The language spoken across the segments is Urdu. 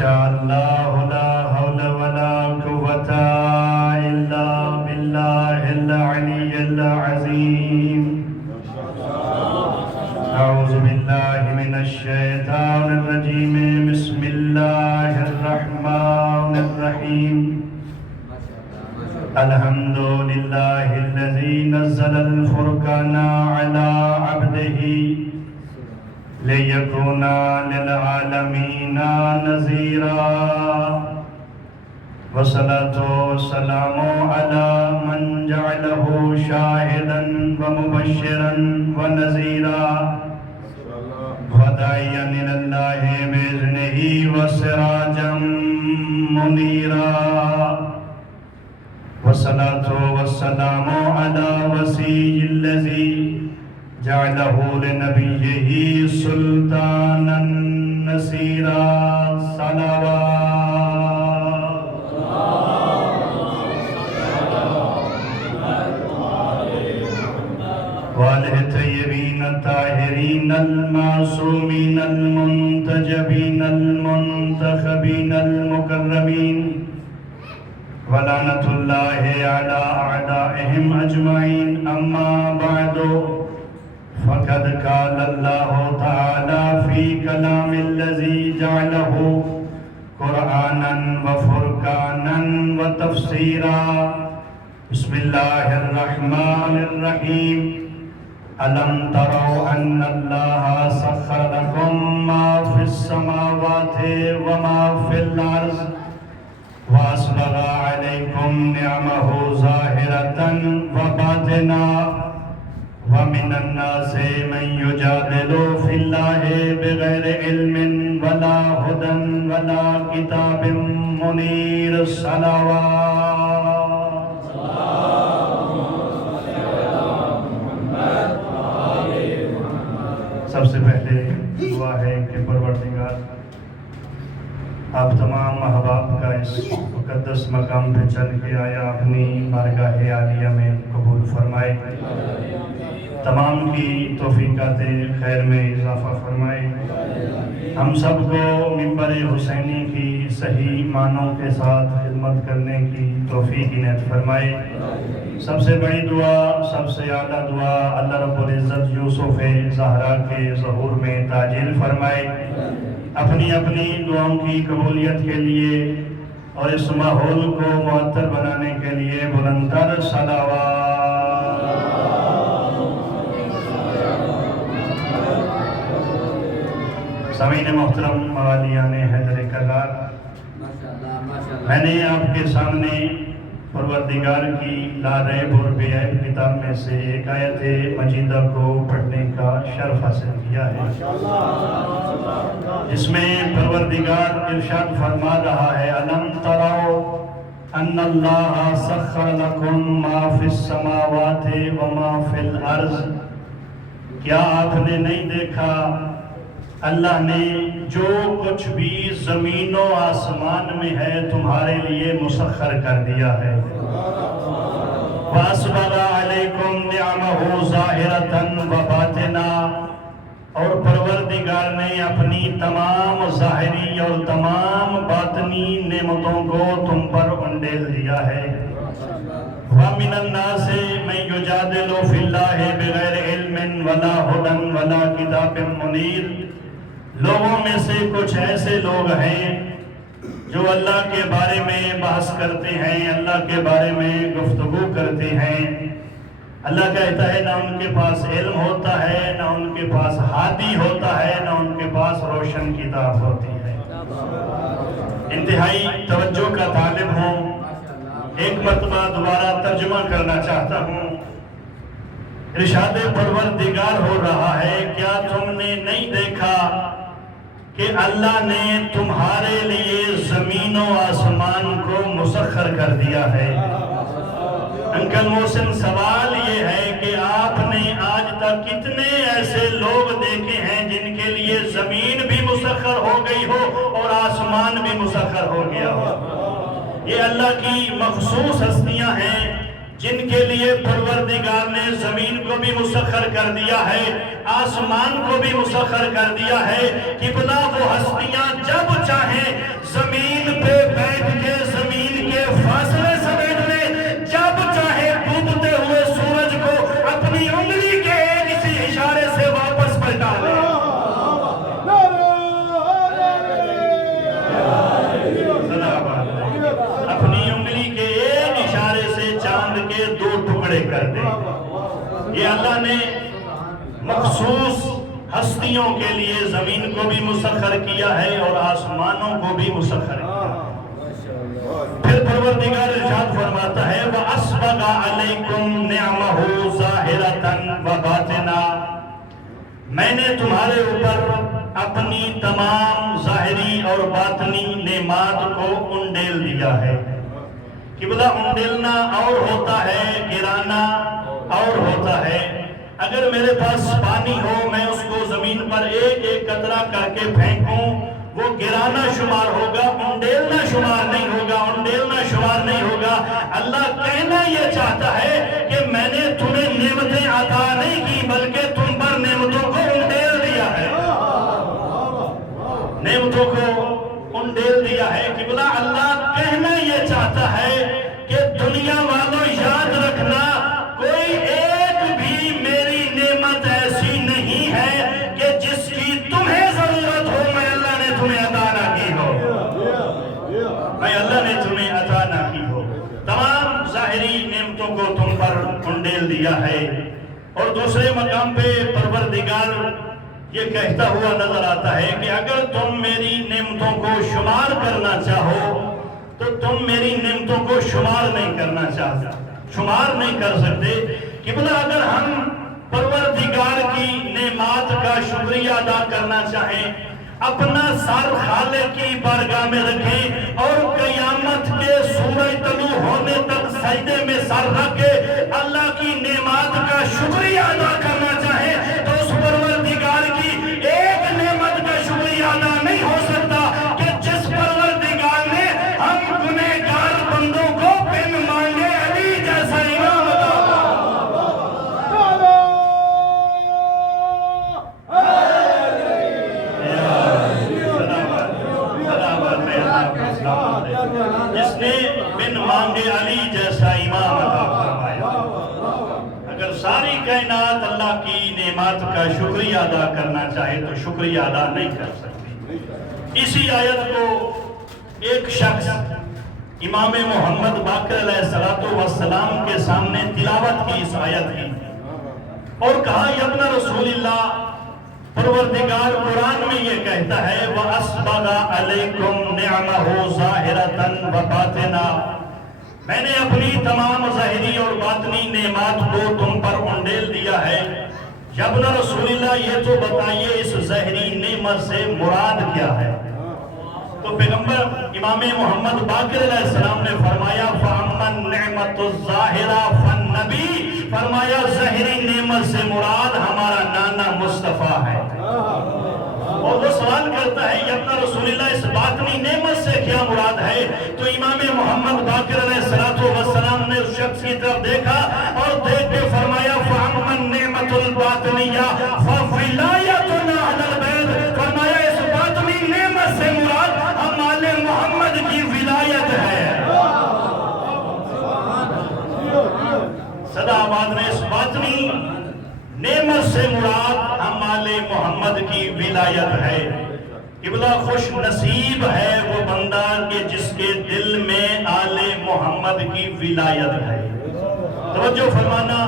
شاء اللہ لا حول ولا قوة الا باللہ العلی العظیم اعوذ باللہ من الشیطان الرجیم بسم اللہ الرحمن الرحیم الحمد للہ الذی نزل الفرقان علی عبدہ لِيَكُونَ لِلْعَالَمِينَ نَذِيرًا وَالصَّلَاةُ وَالسَّلَامُ عَلَى مَنْ جَعَلَهُ شَاهِدًا وَمُبَشِّرًا وَنَذِيرًا وَدَاعِيًا إِلَى اللَّهِ بِإِذْنِهِ وَسِرَاجًا مُنِيرًا وَالصَّلَاةُ وَالسَّلَامُ عَلَى وَصِيِّ الَّذِي جعله لنبيه سلطانا نصيرا صلوات وآله الطيبين الطاهرين المعصومين المنتجبين المنتخبين المكرمين ولعنة الله على أعدائهم أجمعين أما بعد فقد قال الله تعالى في كلام الذي جعله قرآنا وفرقانا وتفسيرا بسم الله الرحمن الرحيم ألم تروا أن الله سخر لكم ما في السماوات وما في الأرض وأسبغ عليكم نعمه ظاهرة وباطنة وَمِنَ النَّاسِ مَن يُجَادِلُ فِي اللَّهِ بِغَيْرِ عِلْمٍ وَلَا هُدًى وَلَا كِتَابٍ مُنِيرٍ صلوات سب سے پہلے دعا ہے کہ پروردگار آپ تمام احباب کا اس مقدس مقام پہ چل کے آیا اپنی بارگاہ عالیہ میں قبول فرمائے، تمام کی توفیقات خیر میں اضافہ فرمائے، ہم سب کو منبر حسینی کی صحیح معنوں کے ساتھ خدمت کرنے کی توفیق عنایت فرمائے۔ سب سے بڑی دعا، سب سے اعلیٰ دعا اللہ رب العزت یوسف زہرا کے ظہور میں تاجیل فرمائے، اپنی اپنی دعاؤں کی قبولیت کے لیے اور اس ماحول کو معطر بنانے کے لیے بلندتر صلوات۔ سامعین محترم، موالیان حیدر کرار، میں نے آپ کے سامنے پروردگار کی لا ریب اور بے عیب کتاب میں سے ایک آیت مجیدہ کو پڑھنے کا شرف حاصل کیا ہے، جس میں پروردگار ارشاد فرما رہا ہے أَلَمْ تَرَوْا أَنَّ اللَّهَ سَخَّرَ لَكُم مَّا فِي السَّمَاوَاتِ وَمَا فِي الْأَرْضِ، کیا آپ نے نہیں دیکھا اللہ نے جو کچھ بھی زمین و آسمان میں ہے تمہارے لیے مسخر کر دیا ہے۔ وَأَسْبَغَ عَلَيْكُمْ نِعَمَهُ ظَاهِرَةً وَبَاطِنًا، اور پروردگار نے اپنی تمام ظاہری اور تمام باطنی نعمتوں کو تم پر انڈیل دیا ہے۔ وَمِنَ النَّاسِ مَن يُجَادِلُ فِي اللَّهِ بِغَيْرِ عِلْمٍ وَلَا هُدًى وَلَا كِتَابٍ مُنِيرٍ، لوگوں میں سے کچھ ایسے لوگ ہیں جو اللہ کے بارے میں بحث کرتے ہیں، اللہ کے بارے میں گفتگو کرتے ہیں، اللہ کہتا ہے نہ ان کے پاس علم ہوتا ہے، نہ ان کے پاس ہادی ہوتا ہے، نہ ان کے پاس روشن کتاب ہوتی ہے۔ انتہائی توجہ کا طالب ہوں، ایک مرتبہ دوبارہ ترجمہ کرنا چاہتا ہوں۔ ارشاد پروردگار ہو رہا ہے، کیا تم نے نہیں دیکھا کہ اللہ نے تمہارے لیے زمین و آسمان کو مسخر کر دیا ہے؟ انکل محسن، سوال یہ ہے کہ آپ نے آج تک کتنے ایسے لوگ دیکھے ہیں جن کے لیے زمین بھی مسخر ہو گئی ہو اور آسمان بھی مسخر ہو گیا ہو؟ یہ اللہ کی مخصوص ہستیاں ہیں جن کے لیے پروردگار نے زمین کو بھی مسخر کر دیا ہے، آسمان کو بھی مسخر کر دیا ہے کہ بلا وہ ہستیاں جب چاہیں ٹکڑے کر دے۔ یہ اللہ نے مخصوص ہستیوں کے لیے زمین کو بھی مسخر کیا ہے اور آسمانوں کو بھی مسخر کیا ہے۔ پھر پروردگار ارشاد فرماتا ہے وَأَسْبَغَ عَلَيْكُمْ نِعْمَهُ ظَاهِرَةً وَبَاطِنًا، میں نے تمہارے اوپر اپنی تمام ظاہری اور باطنی نعمات کو انڈیل دیا ہے۔ قبلہ انڈیلنا اور ہوتا ہے، گرانا اور ہوتا ہے۔ اگر میرے پاس پانی ہو، میں اس کو زمین پر ایک ایک قطرہ کر کے پھینکوں، وہ گرانا شمار ہوگا، انڈیلنا شمار نہیں ہوگا، انڈیلنا شمار نہیں ہوگا۔ اللہ کہنا یہ چاہتا ہے کہ میں نے تمہیں نعمتیں عطا نہیں کی بلکہ تم پر نعمتوں کو انڈیل دیا ہے، نعمتوں کو انڈیل دیا ہے۔ قبلہ اللہ کہنا یہ چاہتا ہے کہ دنیا والوں یاد رکھنا، کوئی ایک بھی میری نعمت ایسی نہیں ہے کہ جس کی تمہیں ضرورت ہو میں اللہ نے تمہیں عطا نہ کی ہو، میں اللہ نے تمہیں عطا نہ کی ہو۔ تمام ظاہری نعمتوں کو تم پر انڈیل دیا ہے۔ اور دوسرے مقام پہ پروردگار یہ کہتا ہوا نظر آتا ہے کہ اگر تم میری نعمتوں کو شمار کرنا چاہو تو تم میری نعمتوں کو شمار نہیں کرنا چاہتا، شمار نہیں کر سکتے۔ قبلہ اگر ہم پروردگار کی نعمات کا شکریہ ادا کرنا چاہیں، اپنا سر خالق کی بارگاہ میں رکھیں اور قیامت کے سورج طلوع ہونے تک سجدے میں سر رکھ کے اللہ کی نعمات کا شکریہ ادا کرنا چاہیں تو اس پروردگار کی ایک نعمت کا شکریہ ادا نہیں ہو سکتا کہ جس پروردگار نے ہم گنہگار بندوں کو بن مانگے علی جیسا امام جس نے بن مانگے علی جیسا امام عطا فرمایا۔ اگر ساری کائنات اللہ کی نعمات کا شکریہ ادا کرنا چاہے تو شکریہ ادا نہیں کر سکتی۔ اسی آیت کو ایک شخص امام محمد باقر علیہ السلام کے سامنے تلاوت کی اس آیت کی اور کہا یا ابن رسول اللہ، پروردگار قرآن میں یہ کہتا ہے وَأَسْبَغَ عَلَيْكُمْ نِعْمَهُ ظَاهِرَةً وَبَاطِنًا، میں نے اپنی تمام ظاہری اور باطنی نعمات کو تم پر انڈیل دیا ہے۔ یا ابن رسول اللہ یہ تو بتائیے اس ظاہری نعمت سے مراد کیا ہے؟ تو پیغمبر امام محمد باقر علیہ السلام نے فرمایا فَأَمَّا النِّعْمَةُ الظَّاهِرَةُ فَالنَّبِي، فرمایا ظاہری نعمت سے مراد ہمارا نانا مصطفیٰ ہے۔ اور وہ سوال کرتا ہے یا ابن رسول اللہ اس باطنی نعمت سے کیا مراد ہے؟ تو امام محمد باقر علیہ السلام نے اس شخص کی طرف دیکھا اور دیکھ کے فرمایا فَأَمَّا النِّعْمَةُ الْبَاطِنِيَّةُ فَوِلَایَتُنَا عَلَى الْبَيْتِ، فرمایا اس باطنی نعمت سے مراد ہم آل محمد کی ولایت ہے۔ صدا آباد میں اس باطنی نعمت سے مراد ہم آل محمد کی ولایت ہے۔ قبلہ خوش نصیب ہے وہ بندہ کہ جس کے دل میں آل محمد کی ولایت ہے۔ توجہ فرمانا،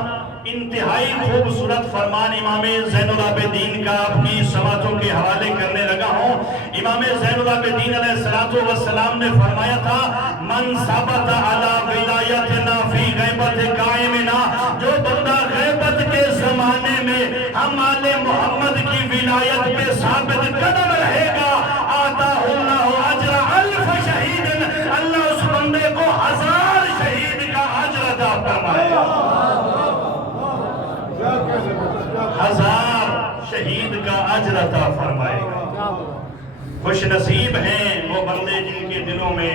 انتہائی خوبصورت فرمان امام زین العابدین کا آپ کی سماعتوں کے حوالے کرنے لگا ہوں۔ امام زین العابدین علیہ السلام نے فرمایا تھا من ثبت علی ولایتنا فی غیبت قائمنا، جو بندہ غیبت کے زمانے میں ہم آل محمد کی ولایت پہ ثابت قدم رہے گا، آتاہ اللہ اجر الف شہید، اللہ اس بندے کو 1000 شہید کا اجر عطا فرمائے گا، 1000 شہید کا اجر عطا فرمائے گا۔ خوش نصیب ہیں وہ بندے جن کے دلوں میں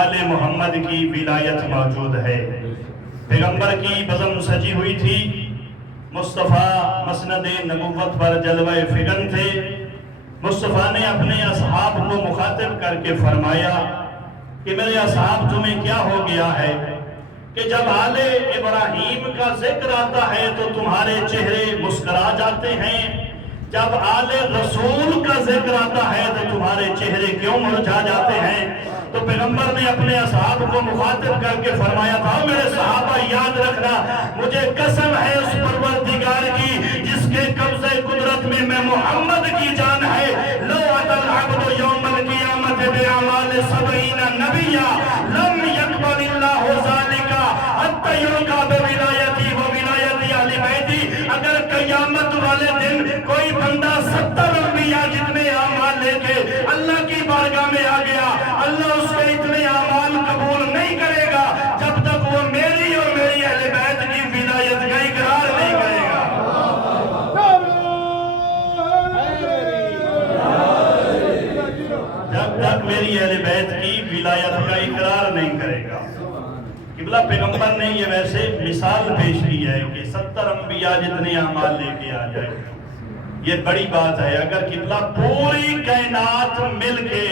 آل محمد کی ولایت موجود ہے۔ پیغمبر کی بزم سجی ہوئی تھی، مصطفیٰ مسند نبوت پر جلوہ فگن تھے۔ مصطفیٰ نے اپنے اصحاب کو مخاطب کر کے فرمایا کہ میرے اصحاب تمہیں کیا ہو گیا ہے کہ جب آل ابراہیم کا ذکر آتا ہے تو تمہارے چہرے مسکرا جاتے ہیں، جب آل رسول کا ذکر آتا ہے تو تمہارے چہرے کیوں مرجھا جاتے ہیں؟ تو پیغمبر نے اپنے اصحاب کو مخاطب کر کے فرمایا تھا، میرے صحابہ یاد رکھنا، مجھے قسم ہے اس پروردگار کی جس کے قبضہ قدرت میں محمد کی جان ہے، لو اتی العبد یوم القیامت باعمال 70 نبیا لم یقبل اللہ ذلک حتی یلقا بولایتی و ولایت اہل بیتی۔ اگر قیامت والے دن کوئی بندہ 70 انبیاء جتنے اعمال لے کے اللہ کی بارگاہ میں آ گیا، اللہ اس کے اتنے اعمال قبول نہیں کرے گا جب تک وہ میری اور میری اہل بیت کی ولایت کا اقرار نہیں کرے گا۔ جب تک میری اہل بیت کی ولایت کا اقرار نہیں کرے گا۔ قبلہ پیغمبر نے یہ ویسے مثال پیش کی ہے کہ 70 انبیاء جتنے اعمال لے کے آ جائے، یہ بڑی بات ہے۔ اگر قبلہ پوری کائنات مل کے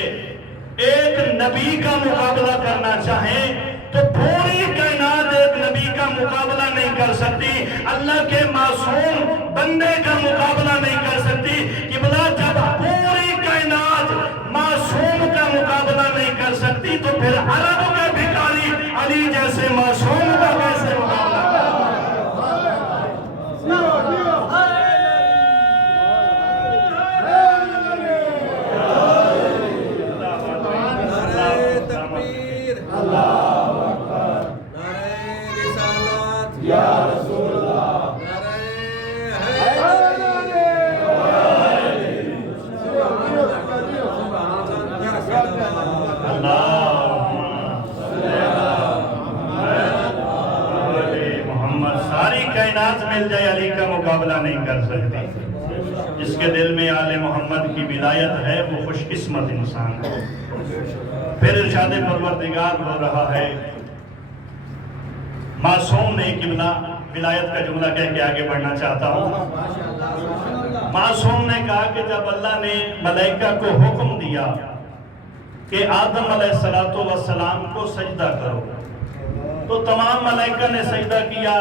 ایک نبی کا مقابلہ کرنا چاہیں تو پوری کائنات ایک نبی کا مقابلہ نہیں کر سکتی، اللہ کے معصوم بندے کا مقابلہ نہیں کر سکتی۔ قبلہ جب پوری کائنات معصوم کا مقابلہ نہیں کر سکتی تو پھر عرب کے بھکاری علی جیسے معصوم کا کیسے مقابلہ؟ مل جائے علی کا مقابلہ نہیں کر سکتی۔ جس کے دل میں آل محمد کی ولایت ہے وہ خوش قسمت انسان ہے۔ پھر ارشاد پروردگار ہو رہا ہے، معصوم نے قبلہ ولایت کا جملہ کہہ کے آگے بڑھنا چاہتا ہوں۔ معصوم نے کہا کہ جب اللہ نے ملائکہ کو حکم دیا کہ آدم علیہ السلام کو سجدہ کرو تو تمام ملائکہ نے سجدہ کیا،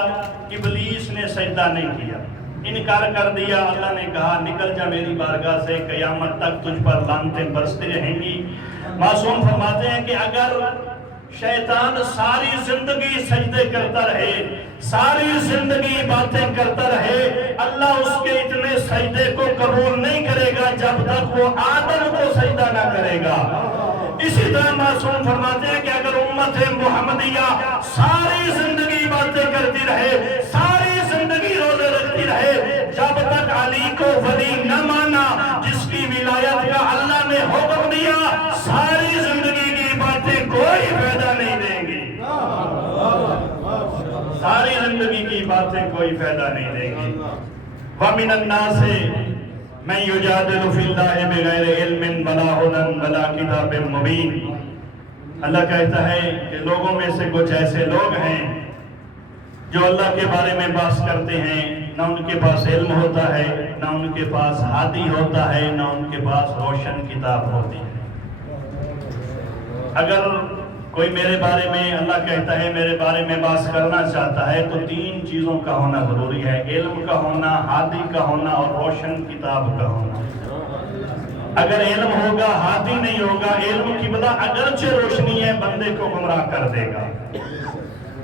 ابلیس نے سجدہ نہیں کیا، انکار کر دیا۔ اللہ نے کہا نکل جا میری بارگاہ سے، قیامت تک تجھ پر لعنتیں برستی رہیں گی۔ معصوم فرماتے ہیں کہ اگر شیطان ساری زندگی سجدے کرتا رہے، ساری زندگی باتیں کرتا رہے، اللہ اس کے اتنے سجدے کو قبول نہیں کرے گا جب تک وہ آدم کو سجدہ نہ کرے گا۔ اسی طرح معصوم فرماتے ہیں کہ اگر امت محمدیہ ساری زندگی باتیں کرتی رہے، ساری زندگی روزے رکھتی رہے، جب تک علی کو ولی نہ مانا جس کی ولایت کا اللہ نے حکم دیا، ساری زندگی کی باتیں کوئی فائدہ نہیں دیں گی۔ ساری زندگی کی باتیں کوئی فائدہ نہیں دیں گی۔ وَمِنَ النَّاسِ مَن يُجَادِلُ فِي اللَّهِ بِغَيْرِ عِلْمٍ وَلَا هُدًى وَلَا كِتَابٍ مُبِينٍ۔ اللہ کہتا ہے کہ لوگوں میں سے کچھ ایسے لوگ ہیں جو اللہ کے بارے میں بحث کرتے ہیں، نہ ان کے پاس علم ہوتا ہے، نہ ان کے پاس ہادی ہوتا ہے، نہ ان کے پاس روشن کتاب ہوتی ہے۔ اگر کوئی میرے بارے میں، اللہ کہتا ہے میرے بارے میں بحث کرنا چاہتا ہے تو 3 چیزوں کا ہونا ضروری ہے، علم کا ہونا، ہادی کا ہونا اور روشن کتاب کا ہونا۔ اگر علم ہوگا ہادی نہیں ہوگا، علم کی بلا اگرچہ روشنی ہے بندے کو گمراہ کر دے گا،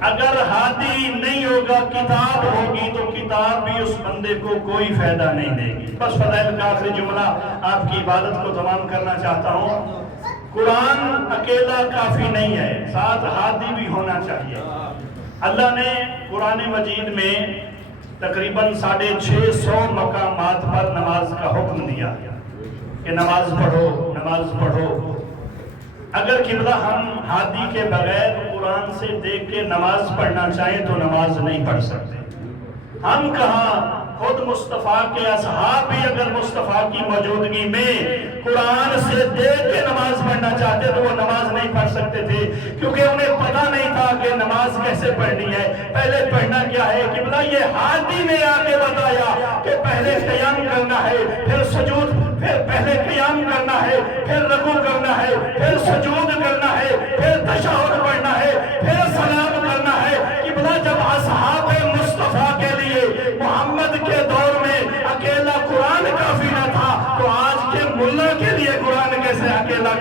اگر ہادی نہیں ہوگا کتاب ہوگی تو کتاب بھی اس بندے کو کوئی فائدہ نہیں دے گی۔ بس فضائل کا آخری جملہ آپ کی عبادت کو تمام کرنا چاہتا ہوں۔ قرآن اکیلا کافی نہیں ہے، ساتھ ہادی بھی ہونا چاہیے۔ اللہ نے قرآن مجید میں تقریباً 650 مقامات پر نماز کا حکم دیا کہ نماز پڑھو، نماز پڑھو۔ اگر قبلہ ہم ہادی کے بغیر قرآن سے دیکھ کے نماز پڑھنا چاہیں تو نماز نہیں پڑھ سکتے۔ ہم کہاں، خود مصطفیٰ کے اصحاب بھی اگر مصطفیٰ کی موجودگی میں قرآن سے دیکھ کے نماز پڑھنا چاہتے تو وہ نماز نہیں پڑھ سکتے تھے، کیونکہ انہیں پتہ نہیں تھا کہ نماز کیسے پڑھنی ہے، پہلے پڑھنا کیا ہے۔ قبلہ یہ ہادی نے آ کے بتایا کہ پہلے قیام کرنا ہے، پھر سجود، پھر پہلے قیام کرنا ہے، پھر رکوع کرنا ہے، پھر سجود کرنا ہے، پھر تشہد پڑھنا ہے، پھر سلام کرنا ہے۔ قبلہ جب اصحاب مصطفیٰ کے لیے محمد کے دور میں اکیلا قرآن کافی